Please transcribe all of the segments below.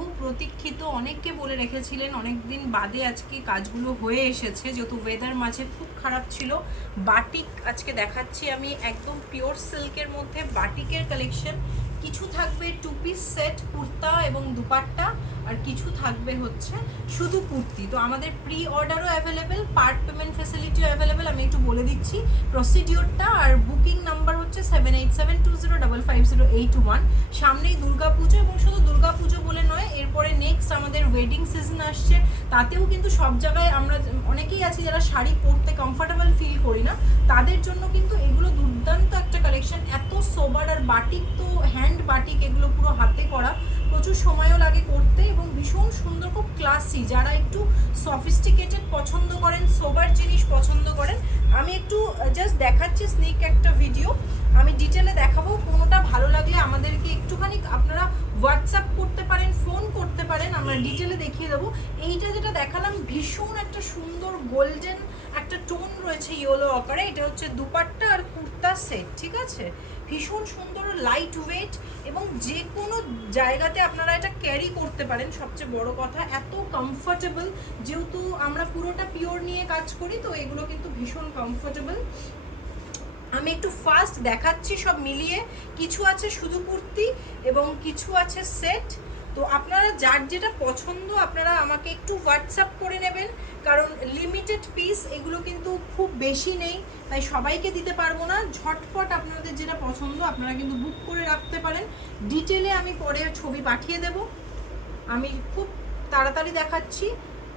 বহু প্রতীক্ষিত, অনেককে বলে রেখেছিলেন, অনেক দিন বাদে আজকে কাজগুলো হয়ে এসেছে, যেহেতু ওয়েদার মাঝে খুব খারাপ ছিল। বাটিক আজকে দেখাচ্ছি আমি, একদম পিওর সিল্কের মধ্যে বাটিকের কালেকশন। কিছু থাকবে টু পিস সেট কুর্তা এবং দুপাট্টা, আর কিছু থাকবে হচ্ছে শুধু কুর্তি। তো আমাদের প্রি অর্ডারও অ্যাভেলেবেল, পার্ট পেমেন্ট ফেসিলিটিও অ্যাভেলেবেল। আমি একটু বলে দিচ্ছি প্রসিডিওরটা, আর বুকিং নাম্বার হচ্ছে 7872050881। সামনেই দুর্গাপুজো, এবং শুধু দুর্গাপুজো বলে নয়, এরপরে নেক্সট আমাদের ওয়েডিং সিজন আসছে। তাতেও কিন্তু সব জায়গায় আমরা অনেকেই আছি যারা শাড়ি পরতে কমফর্টেবল ফিল করি না, তাদের জন্য কিন্তু এগুলো দুর্দান্ত একটা কালেকশন। এত সোবার, আর বাটিক তো হ্যান্ড বাটিক, এগুলো পুরো হাতে করা, প্রচুর সময়ও লাগে করতে, এবং ভীষণ সুন্দর, খুব ক্লাসি। যারা একটু সফিস্টিকেটেড পছন্দ করেন, সোবার জিনিস পছন্দ করেন, আমি একটু জাস্ট দেখাচ্ছি স্নিক একটা ভিডিও, আমি ডিটেলে দেখাবো। কোনোটা ভালো লাগলে আমাদেরকে একটুখানি আপনারা হোয়াটসঅ্যাপ করতে পারেন, ফোন করতে পারেন, আমরা ডিটেলে দেখিয়ে দেবো। এইটা যেটা দেখালাম ভীষণ একটা সুন্দর গোল্ডেন একটা টোন রয়েছে ইয়েলো আকারে, এটা হচ্ছে দুপাট্টা আর কুর্তা সেট, ঠিক আছে? ভীষণ সুন্দর, লাইট ওয়েট, এবং যে কোনো জায়গাতে আপনারা এটা ক্যারি করতে পারেন। সবচেয়ে বড় কথা, এত কমফর্টেবল, যেহেতু আমরা পুরোটা পিওর নিয়ে কাজ করি, তো এগুলো কিন্তু ভীষণ কমফর্টেবল। আমি একটু ফাস্ট দেখাচ্ছি সব মিলিয়ে, কিছু আছে শুধু কুর্তি এবং কিছু আছে সেট। তো আপনারা যার যেটা পছন্দ আপনারা আমাকে একটু হোয়াটসঅ্যাপ করে নেবেন, কারণ লিমিটেড পিস, এগুলো কিন্তু খুব বেশি নেই, তাই সবাইকে দিতে পারবো না। ঝটপট আপনাদের যেটা পছন্দ আপনারা কিন্তু বুক করে রাখতে পারেন। ডিটেলে আমি পরে ছবি পাঠিয়ে দেব। আমি খুব তাড়াতাড়ি দেখাচ্ছি।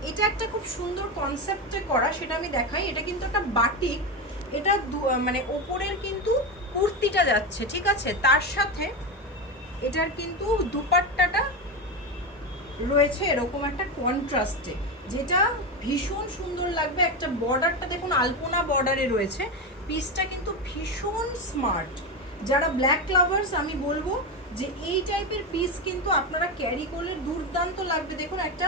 এটা একটা খুব সুন্দর কনসেপ্টে করা, সেটা আমি দেখাই। এটা কিন্তু একটা বাটিক, এটা মানে ওপরের কিন্তু কুর্তিটা যাচ্ছে, ঠিক আছে? তার সাথে এটার কিন্তু দুপাট্টাটা রয়েছে এরকম একটা কন্ট্রাস্টে, যেটা ভীষণ সুন্দর লাগবে। একটা বর্ডারটা দেখুন আলপনা বর্ডারে রয়েছে, পিসটা কিন্তু ভীষণ স্মার্ট। যারা ব্ল্যাক লাভার্স, আমি বলবো যে এই টাইপের পিস কিন্তু আপনারা ক্যারি করলে দুর্দান্ত লাগবে। দেখুন একটা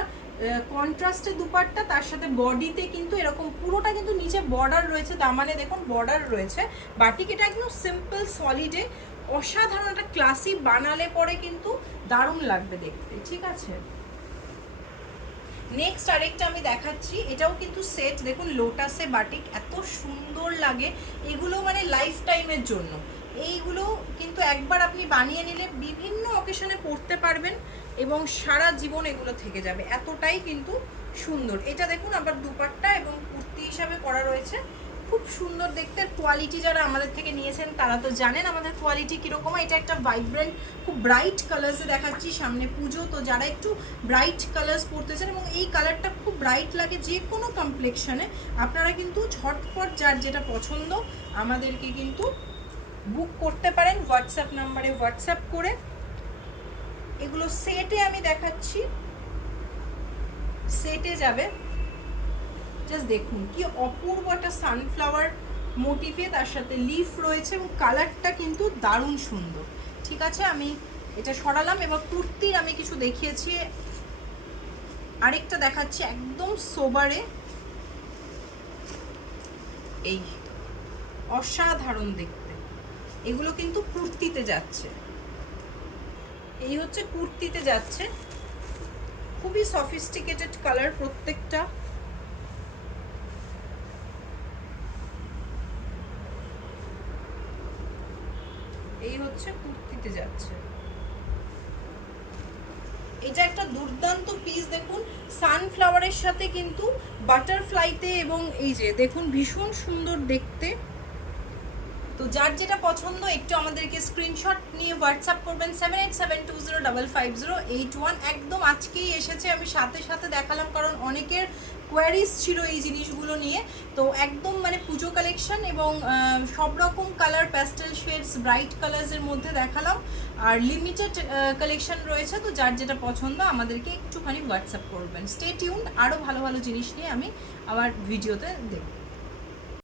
কন্ট্রাস্টে দুপাট্টা, তার সাথে বডিতে কিন্তু এরকম পুরোটা কিন্তু নিচে বর্ডার রয়েছে, দামানে দেখুন বর্ডার রয়েছে। বাটিক এটা একদম সিম্পল সলিডে, অসাধারণ একটা ক্লাসি, বানালে পরে কিন্তু দারুণ লাগবে দেখতে, ঠিক আছে? নেক্সট আরেকটা আমি দেখাচ্ছি, এটাও কিন্তু সেট, দেখুন লোটাসে বাটিক, এত সুন্দর লাগে। এগুলো মানে লাইফ টাইমের জন্য, এইগুলো কিন্তু একবার আপনি বানিয়ে নিলে বিভিন্ন অকেশনে পরতে পারবেন, এবং সারা জীবন এগুলো থেকে যাবে, এতটাই কিন্তু সুন্দর। এটা দেখুন আবার দুপাট্টা এবং কুর্তি হিসাবে করা রয়েছে, খুব সুন্দর দেখতে। কোয়ালিটি যারা আমাদের থেকে নিয়েছেন তারা তো জানেন আমাদের কোয়ালিটি কীরকম। এটা একটা ভাইব্রেন্ট, খুব ব্রাইট কালার্সে দেখাচ্ছি, সামনে পুজো, তো যারা একটু ব্রাইট কালার্স পরতে চান, এবং এই কালারটা খুব ব্রাইট লাগে যে কোনো কমপ্লেকশনে, আপনারা কিন্তু ঝটপট যার যেটা পছন্দ আমাদেরকে কিন্তু বুক করতে পারেন হোয়াটসঅ্যাপ নাম্বারে হোয়াটসঅ্যাপ করে। এগুলো সেটে আমি দেখাচ্ছি, সেটে যাবে। জাস্ট দেখুন কি অপূর্ব একটা সানফ্লাওয়ার মোটিভে, তার সাথে লিফ রয়েছে, এবং কালারটা কিন্তু দারুণ সুন্দর, ঠিক আছে? আমি এটা সরালাম। এবার কুর্তির আমি কিছু দেখিয়েছি, আরেকটা দেখাচ্ছি একদম সোবারে, এই অসাধারণ দেখতে। এগুলো কিন্তু কুর্তিতে যাচ্ছে, এই হচ্ছে কুর্তিতে যাচ্ছে, খুবই সফিস্টিকেটেড কালার প্রত্যেকটা। এই হচ্ছে কুর্তিতে যাচ্ছে, এটা একটা দুর্দান্ত পিস। দেখুন সানফ্লাওয়ারের সাথে কিন্তু বাটারফ্লাইতে, এবং এই যে দেখুন ভীষণ সুন্দর দেখতে। তো যার যেটা পছন্দ একটু আমাদেরকে স্ক্রিনশট নিয়ে হোয়াটসঅ্যাপ করবেন 7872055081। একদম আজকেই এসেছে, আমি সাথে সাথে দেখালাম, কারণ অনেকের কোয়ারিজ ছিল এই জিনিসগুলো নিয়ে। তো একদম মানে পুজো কালেকশন, এবং সব রকম কালার, প্যাস্টেল শেডস, ব্রাইট কালার্সের মধ্যে দেখালাম, আর লিমিটেড কালেকশন রয়েছে। তো যার যেটা পছন্দ আমাদেরকে একটুখানি হোয়াটসঅ্যাপ করবেন। স্টে টিউনড, আরও ভালো ভালো জিনিস নিয়ে আমি আবার ভিডিওতে দেখব।